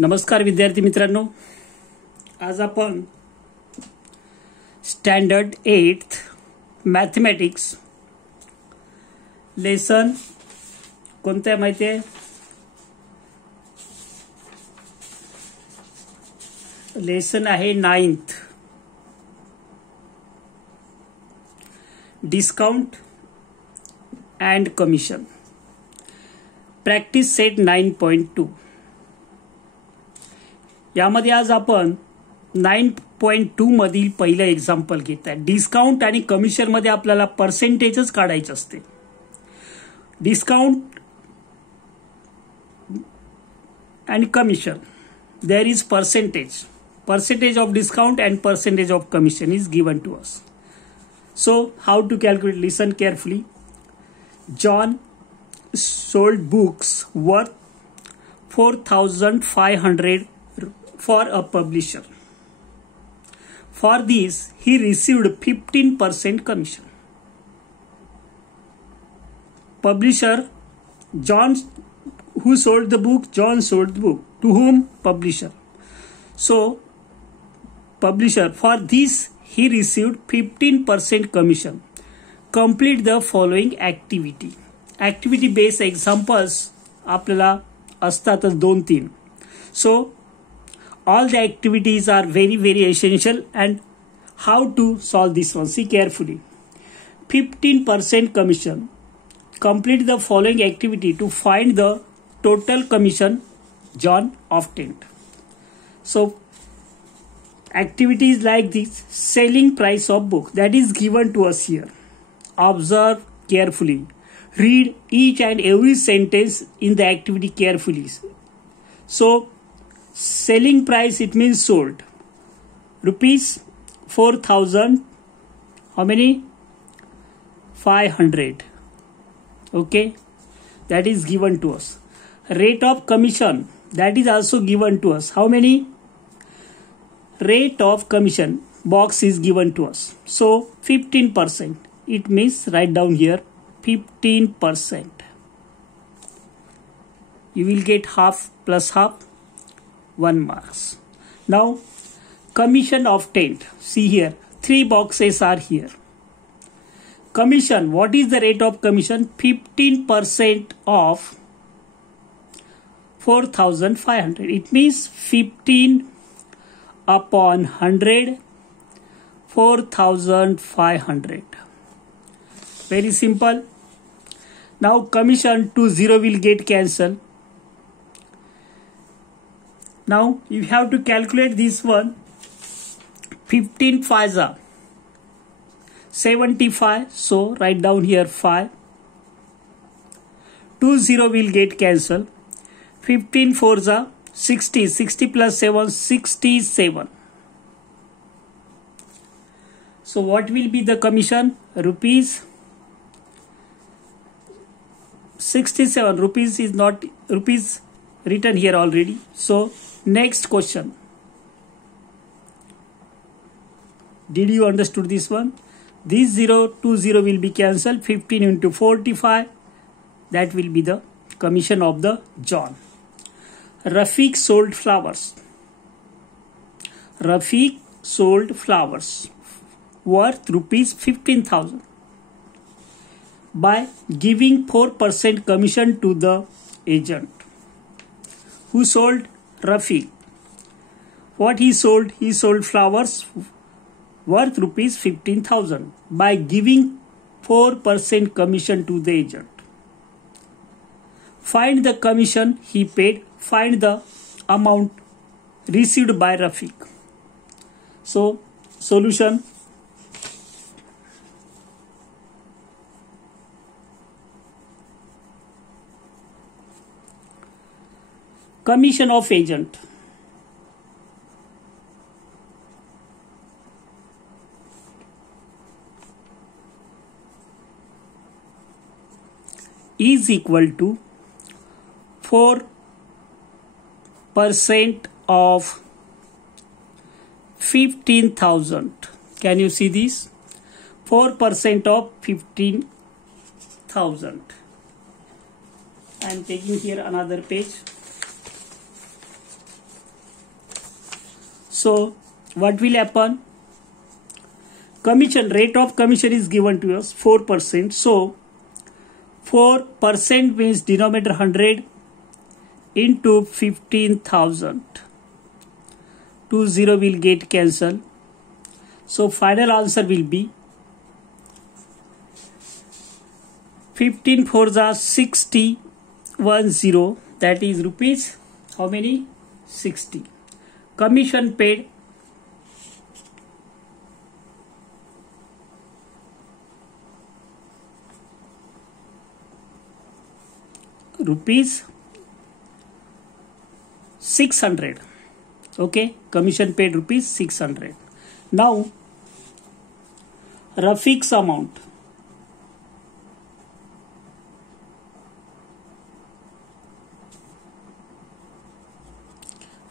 नमस्कार विद्यार्थी मित्रांनो, आज आपण स्टँडर्ड 8th मॅथमॅटिक्स लेसन कोणतं आहे माहिती आहे? लेसन आहे 9th, discount and commission, practice set 9.2. यामध्ये आज आपण 9.2 मधील पहिलं एक्झाम्पल घेत आहे. डिस्काउंट आणि कमिशन मध्ये आपल्याला पर्सेंटेजच काढायचं असते. Discount and commission, there is percentage of discount and percentage of commission is given to us. So how to calculate? Listen carefully. John sold books worth 4,500 for a publisher. For this he received 15% commission. Publisher John, who sold the book? John sold the book. To whom? Publisher. So publisher, for this he received 15% commission. Complete the following activity. Activity based examples आपल्याला असतातच 2-3. So all the activities are very essential. And how to solve this one? See carefully. 15% commission. Complete the following activity to find the total commission John obtained. So activities like this: selling price of book, that is given to us here. Observe carefully. Read each and every sentence in the activity carefully. So selling price, it means sold. Rupees 4,000. How many? 500. Okay, that is given to us. Rate of commission, that is also given to us. How many? Rate of commission box is given to us. So 15%. It means write down here 15%. You will get half plus half, 1 marks. Now commission obtained. See here, 3 boxes are here. Commission, what is the rate of commission? 15% of 4,500. It means 15 upon 100, 4,500. Very simple. Now commission to 0 will get cancelled. Now you have to calculate this one. 15 5s are 75. So write down here 5. 2 0 will get cancelled. 15 4s are 60. 60 plus 7, 67. So what will be the commission? Rupees 67. Rupees is not rupees written here already. So next question. Did you understood this one? This 0 to 0 will be cancelled. 15 into 45. That will be the commission of the John. Rafiq sold flowers. Rafiq sold flowers worth rupees 15,000 by giving 4% commission to the agent. Who sold? Rafiq. What he sold? He sold flowers worth rupees 15,000 by giving 4% commission to the agent. Find the commission he paid. Find the amount received by Rafiq. So solution. Commission of agent. Is equal to 4% of 15,000. Can you see this? 4% of 15,000. I am taking here another page. So what will happen? Commission rate of commission is given to us 4%. So 4% means denominator 100 into 15,000. 20 will get cancelled. So final answer will be 15 4s are 60, 10, that is rupees how many? 60. Commission paid rupees 600. Okay, commission paid rupees 600. Now Rafiq's amount.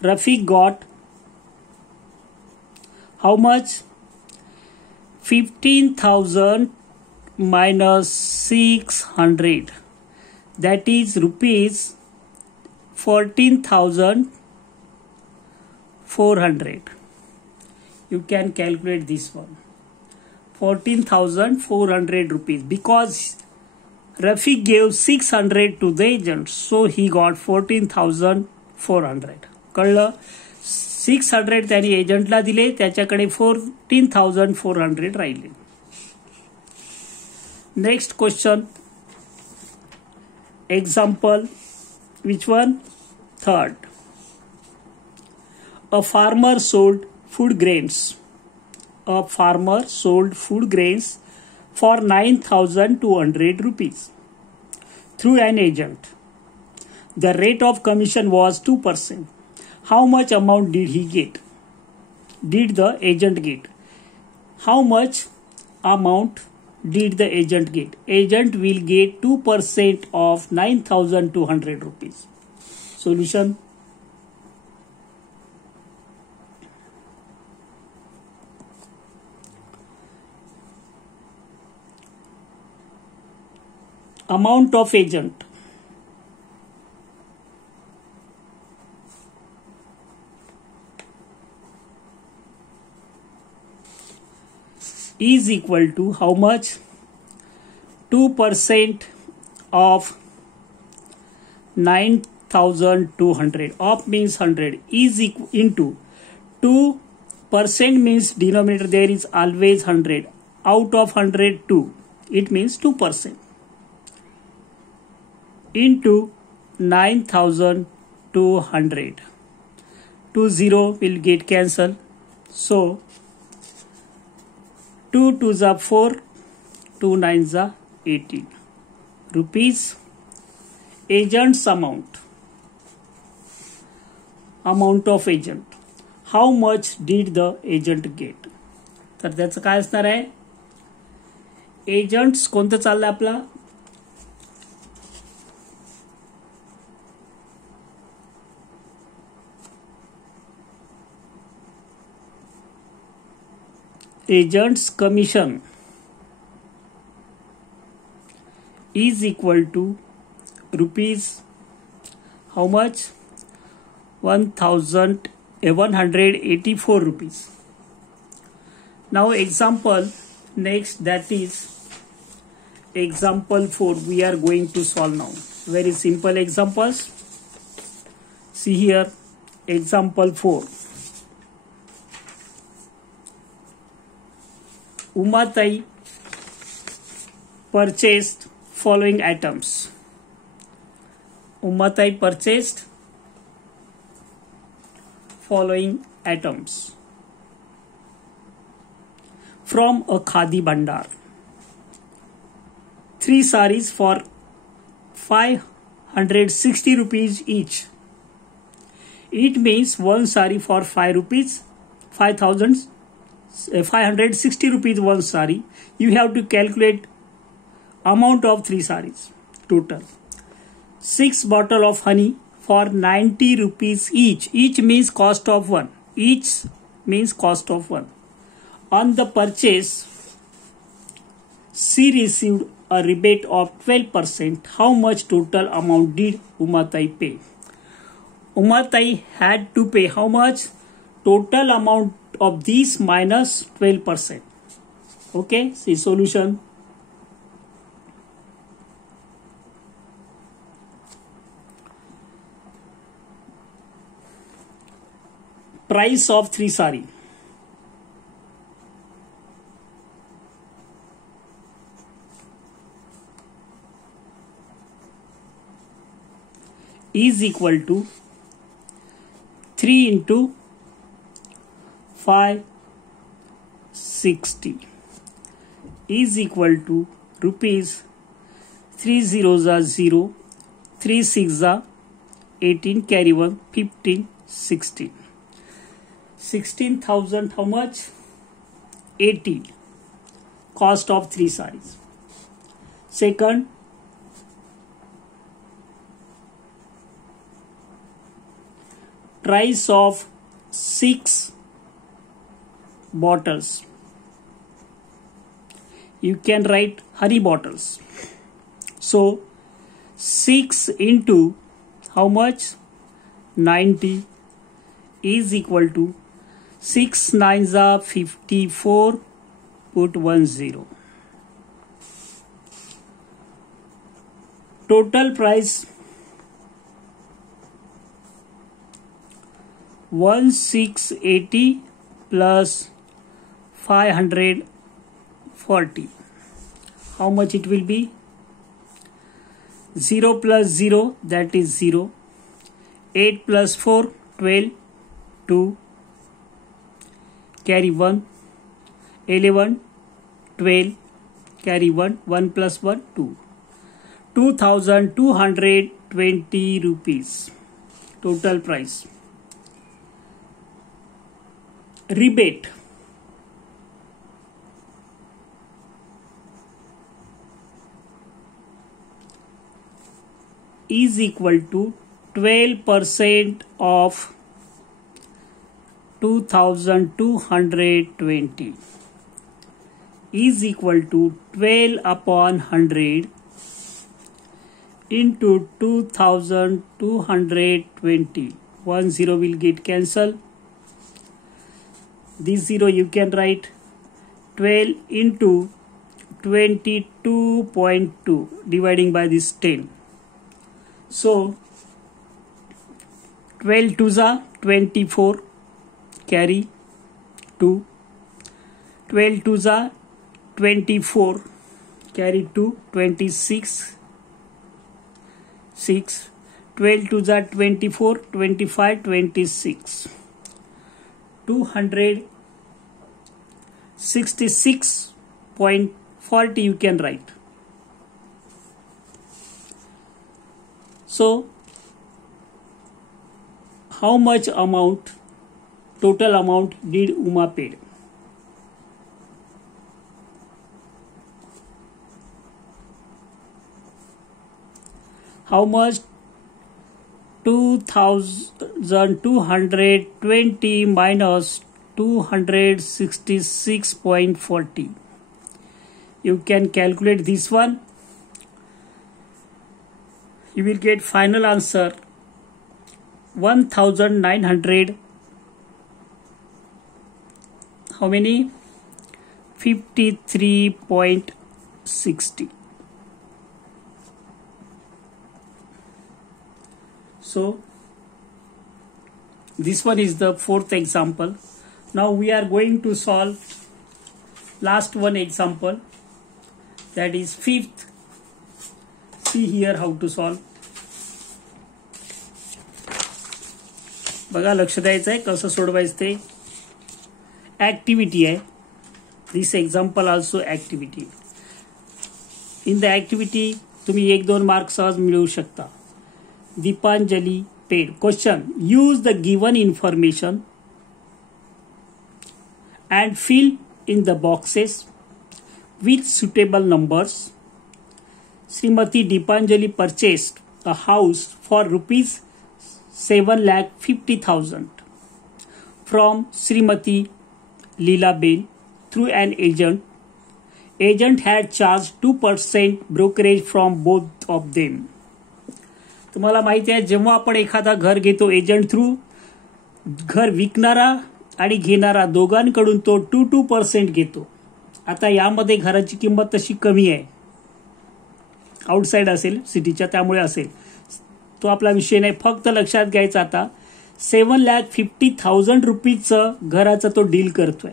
Rafiq got how much? 15,000 minus 600, that is rupees 14,400. You can calculate this one. 14,400 rupees, because Rafiq gave 600 to the agent, so he got 14,400. कळलं? 600 त्यांनी एजंटला दिले, त्याच्याकडे 14,400 राहिले. Next question, example, which one? Third. A farmer sold food grains. A farmer sold food grains for 9,200 rupees through an agent. The rate of commission was 2%. How much amount did he get? Did the agent get? How much amount did the agent get? Agent will get 2% of 9,200 rupees. Solution. Amount of agent. Is equal to how much? 2% of 9,200. Of means 100 is equal into 2% means denominator there is always 100. Out of 100 2. It means 2%. Into 9,200. 20 will get cancelled. So 2 2s are 4, 2 9s are 18 rupees. Agent's amount. Amount of agent. How much did the agent get? तर त्याचं काय असणार आहे? Agents कोणतं चाललंय आपला? Agent's commission is equal to rupees how much? 1,184 rupees. Now example next, that is example 4 we are going to solve now. Very simple examples. See here, example 4. Umatai purchased following items. Umatai purchased following items from a khadi bhandar. 3 saris for 560 rupees each. It means one sari for 5 rupees, 560 rupees one sari. You have to calculate amount of 3 saris total. 6 bottle of honey for 90 rupees each. Each means cost of one. Each means cost of one. On the purchase, she received a rebate of 12%. How much total amount did Umatai pay? Umatai had to pay how much? total amount of these minus 12%. Okay, see solution. Price of 3 sari. Is equal to 3 into 560 is equal to rupees 3 zeros are 0, 3 6 are 18, carry 1, 15, 16. 16,000 how much? 18. Cost of 3 sarees. Second, price of 6 bottles. You can write honey bottles. So 6 into how much? 90 is equal to 6 nines are 54, put 1 0. Total price 1680 plus 540. How much it will be? 0 plus 0, that is 0. 8 plus 4, 12, 2. Carry 1, 11, 12, carry 1, 1 plus 1, 2. 2,220 rupees. Total price. Rebate. Is equal to 12% of 2,220 is equal to 12 upon 100 into 2,220. 1 0 will get cancelled. This 0 you can write 12 into 22.2 dividing by this 10. So 12 2s are 24, carry 2. 12 2s are 24, carry 2, 26, 6. 12 2s are 24, 25, 26. 266.40 you can write. So how much amount, total amount did Uma paid? How much? 2,220 minus 266.40. You can calculate this one. You will get final answer 1,900. How many? 53.60. So this one is the fourth example. Now we are going to solve last one example, that is fifth. See here how to solve. बघा लक्ष द्यायचं आहे कसं सोडवायचं ते. Activity आहे. This example also activity. In the activity तुम्ही 1-2 mark सहज मिळवू शकता. Deepanjali paid. Question: use the given information and fill in the boxes with suitable numbers. Srimati Deepanjali purchased a house for rupees 7,50,000 from Srimati Leelaben through an agent. Agent had charged 2% brokerage from both of them. तुम्हाला माहिती आहे जेव्हा आपण एखादा घर घेतो agent through, घर विकणारा आणि घेणारा दोघांकडून तो 2% घेतो. आता यामध्ये घराची किंमत तशी कमी आहे, आउटसाइड असेल सिटीच्या, त्यामुळे असेल, तो आपला विषय नाही. फक्त लक्षात घ्यायचं आता 7,50,000 रुपीजचं घराचं तो डील करतोय.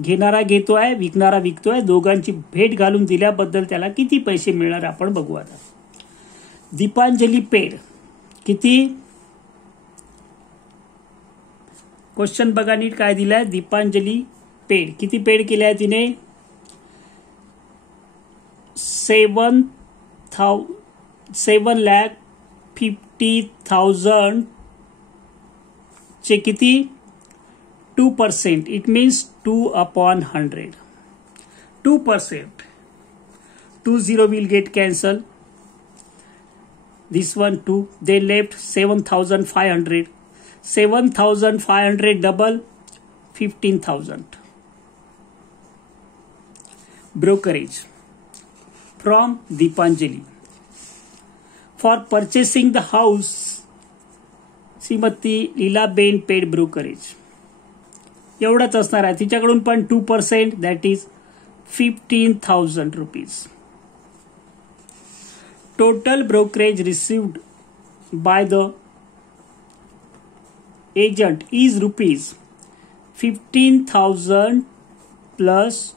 घेणारा घेतोय, विकणारा विकतोय, दोघांची भेट घालून दिल्याबद्दल त्याला किती पैसे मिळणार आपण बघू. आता दीपांजली पेड किती, क्वेश्चन बघा नीट काय दिलाय. दीपांजली पेड किती पेड केले आहे तिने, 7,50,000 चे किती 2%. It means 2/100. 2%. 20 will get cancelled. This one 2. They left 7,500. 7,500 double 15,000. Brokerage from Deepanjali for purchasing the house. Shrimati Leelaben paid brokerage एवढंच असणार आहे. तिच्याकडून पण 2%, that is 15,000 rupees. Total brokerage received by the agent is rupees 15,000 plus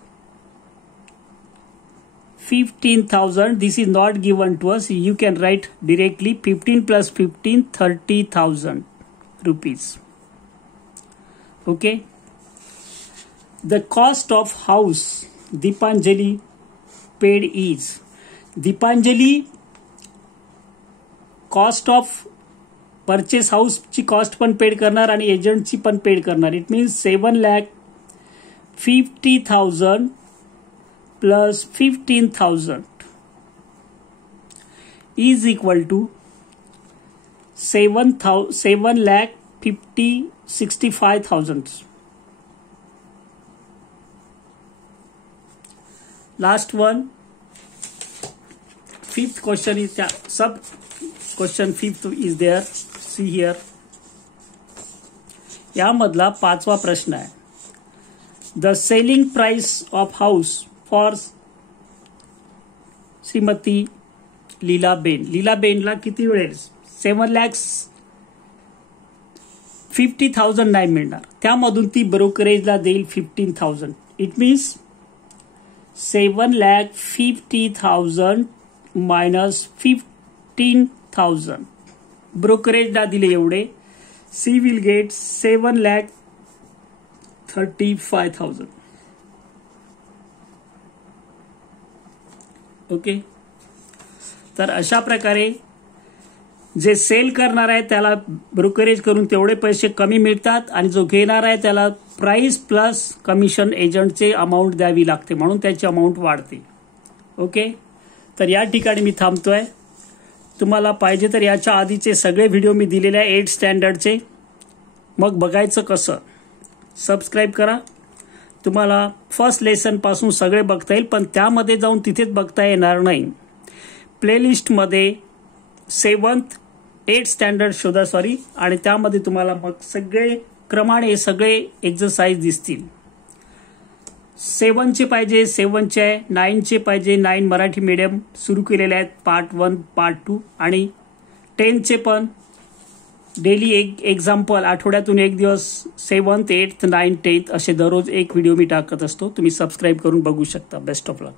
15,000. This is not given to us. You can write directly 15 plus 15, 30,000 rupees. Okay. The cost of house Deepanjali paid is, Deepanjali cost of purchase हाऊसची cost पण paid करणार आणि एजंटची पण paid करणार. It means 7,50,000 plus 15,000 is equal to 7,65,000. Last one, fifth question is त्या sub question fifth is there. See here. यामधला 5वा प्रश्न आहे. The selling price of house for Shrimati Lilaben. लीलाबेनला किती मिळेल, 7,50,000 नाही मिळणार, त्यामधून ती ब्रोकरेजला देईल 15,000. इट मीन्स 7,50,000 मायनस 15,000 ब्रोकरेजला दिले एवढे. सी विल गेट 7,35,000. ओके. तर अशा प्रकारे जे सेल करणार आहे त्याला ब्रोकरेज करून तेवढे पैसे कमी मिळतात आणि जो घेणार आहे त्याला प्राइस प्लस कमिशन एजंटचे अमाऊंट द्यावी लागते, म्हणून त्याची अमाऊंट वाढते. ओके. तर या ठिकाणी मी थांबतोय. तुम्हाला पाहिजे तर याच्या आधीचे सगळे व्हिडिओ मी दिलेले आहे 8 स्टँडर्डचे. मग बघायचं कसं, सबस्क्राईब करा. तुम्हाला फर्स्ट लेसन पासून सगळे बघता येईल, पण त्यामध्ये जाऊन तिथेच बघता येणार नाही. प्लेलिस्टमध्ये 7th 8 स्टँडर्ड शोधा, आणि त्यामध्ये तुम्हाला मग सगळे क्रमाने सगळे एक्सरसाइज दिसतील. 7चे पाहिजे 7चे आहे, 9चे पाहिजे 9 मराठी मीडियम सुरू केलेले आहेत, पार्ट 1 पार्ट 2, आणि 10चे पण डेली एक एक्झाम्पल, आठवड्यातून एक दिवस 7th 8th 9th 10th असे दररोज एक व्हिडिओ मी टाकत असतो. तुम्ही सबस्क्राईब करून बघू शकता. Best of luck.